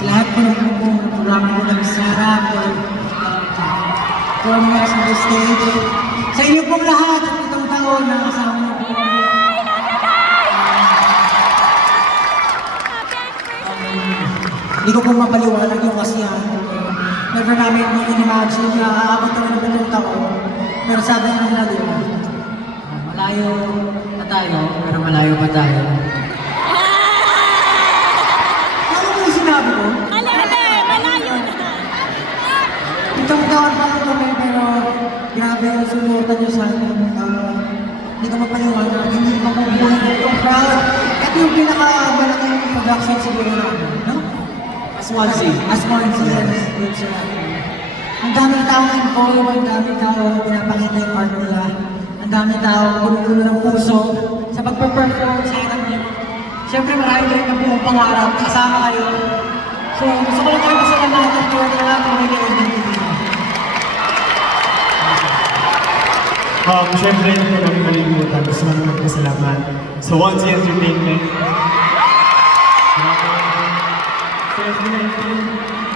Sa lahat po ng programa ko ng Sara for me as on the stage. Sa inyo pong lahat, sa itong taon na kasama niyo po kami. Hindi ko po mapaliwanag yung kasiyahan ko. Never namin in-imagine na aabot kami ng itong taon. Pero sabi nga nila, di ba? Malayo pa tayo, pero malayo pa tayo. Ano mo yung sinabi ko? Malayo na! Itong taon pa lang kami, pero grabe yung sumutan nyo sa akin. Hindi ko mapaliwanag, hindi ko mabubuhay ko proud. Ito yung pinaka-malaking production siguro namin, no? Swansea. Swansea, yes. Good sir. Ang daming tao involved, ang daming tao pinapakita yung art nila. Ang daming tao puno-puno ng puso sa pagpe-perform sa harap niyo. Siyempre marami rin na buong pangarap, kasama kayo. So gusto ko lang kayo masalamatan po at wala po may identity. Siyempre, hindi ko kami malimutan. Gusto namin magpasalamat sa Swansea Entertainment.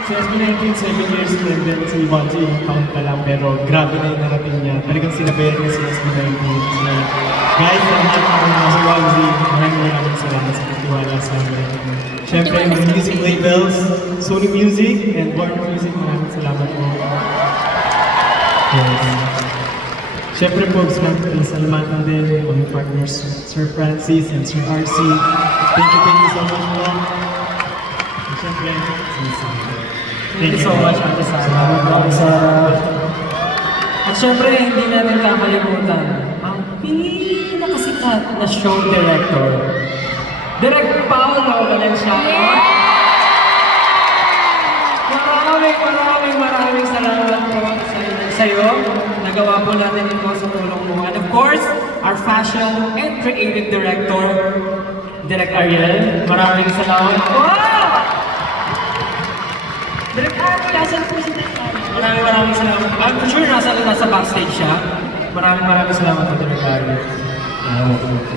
Sa SB19, 7 years na din si Swansea, yung count pa lang, pero grabe na yung narating niya. Talagang sinabayan niya si SB19. Guys, sa lahat ng mga Swansea, maraming salamat sa pagtiwala sa amin. Siyempre, mga music labels, Sony Music and Warner Music, maraming salamat po. Siyempre po, salamatan din ang partners, Sir Francis and Sir RC. Thank you so much po. Siyempre, Thank you so much, Ate Sara. salamat po, Ate Sara. At syempre, hindi natin kakalimutan ang pinakasikat na show director, Direk Paolo Valenciano. Maraming salamat po sa iyo. Nagawa po natin ito sa tulong mo. And of course, our fashion and creative director, Direk Ariel. Maraming salamat po. Direk Ariel, nasan po si Direk Ariel? Maraming salamat. I'm sure nasa backstage siya. Maraming salamat po, Direk Ariel.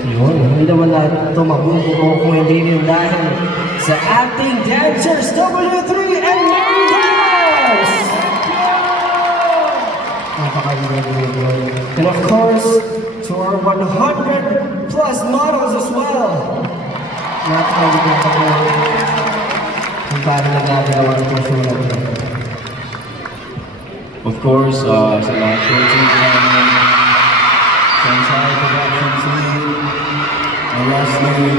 Yun, hindi naman natin ito mabubuo kung hindi rin dahil sa acting dancers W3 and Wonders! Napakaganda. And of course, to our 100 plus models as well. Napakaganda po kung paano nagagawa ng personal natin. Of course, sa lahat ng team namin, Sansai Production Team, and lastly,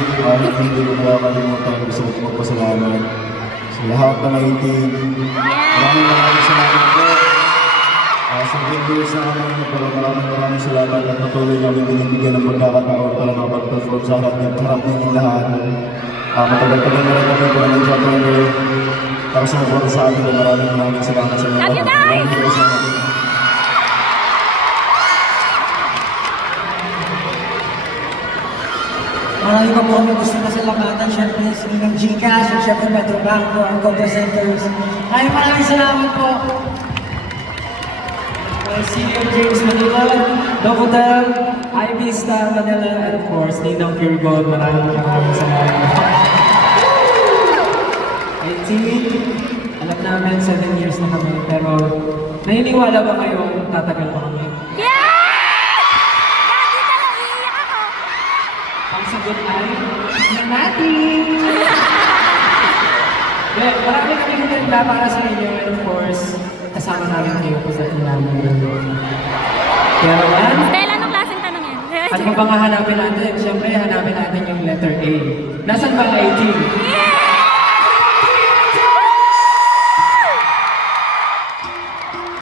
hindi ko makakalimutan, gusto ko magpasalamat sa lahat ng team. Maraming salamat po. Sa vendors namin, maraming salamat at patuloy namin binibigyan ng pagkakataon para makapag-perform sa harap ng lahat. Matagal-tagal na rin kami po ng January para sumuport sa amin. Maraming salamat sa mga. Love you guys! Marami pa po kami gusto na salamatan, syempre sa ng Gcash, at syempre Metro Banco, ang co-presenters. Maraming salamat po. CEO James Manila, Novotel, IB Star Manila, and of course, Ninang Pure Gold. Maraming salamat. IT, alam namin 7 years na kami, pero naniniwala ba kayo tatagal pa kami? Yes! Lagi ka lang iiyak ako. Ang sagot ay, tignan natin! Well, marami kami hinanda para sa inyo, and of course, kasama namin kayo po sa namin. Kaya naman, Stella, anong klaseng tanong yan? ano pa bang hahanapin natin? Siyempre, hanapin natin yung letter A. Nasaan ba ang 18? Yes!